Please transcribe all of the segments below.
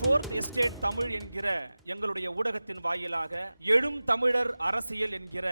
Fourth estate Tamil என்கிற எங்களுடைய ஊடகத்தின் வாயிலாக எழும் தமிழர் அரசியல் என்கிற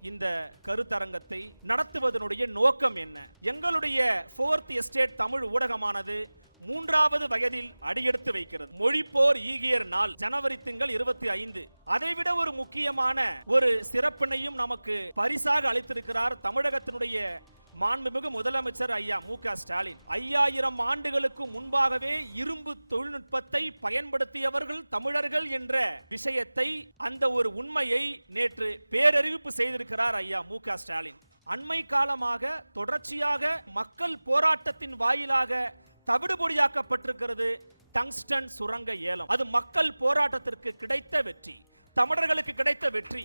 இந்த கருத்தரங்கத்தை நடத்துவதனுடைய நோக்கம் என்ன? எங்களுடைய ஃபோர்த் எஸ்டேட் தமிழ் ஊடகமானது மூன்றாவது வயதில் அடியெடுத்து வைக்கிறது. மொழிப்போர் ஈகியர் நாள் ஜனவரி திங்கள் இருபத்தி ஐந்து. அதைவிட ஒரு முக்கியமான ஒரு சிறப்பினையும் நமக்கு பரிசாக அளித்திருக்கிறார் தமிழகத்தினுடைய மாண்புமிகு முதலமைச்சர் ஐயா மு க ஸ்டாலின் ஐயாயிரம் ஆண்டுகளுக்கு முன்பாகவே இரும்பு தொழில்நுட்பத்தை பயன்படுத்தியவர்கள் தமிழர்கள் என்ற விஷயத்தை அந்த ஒரு உண்மையை நேற்று பேரறிவிப்பு செய்திருக்கிறார் ஐயா மு க ஸ்டாலின். அண்மை காலமாக தொடர்ச்சியாக மக்கள் போராட்டத்தின் வாயிலாக தவிடுபொடியாக்கப்பட்டிருக்கிறது டங்ஸ்டன் சுரங்க ஏலம். அது மக்கள் போராட்டத்திற்கு கிடைத்த வெற்றி தமிழர்களுக்கு கிடைத்த வெற்றி.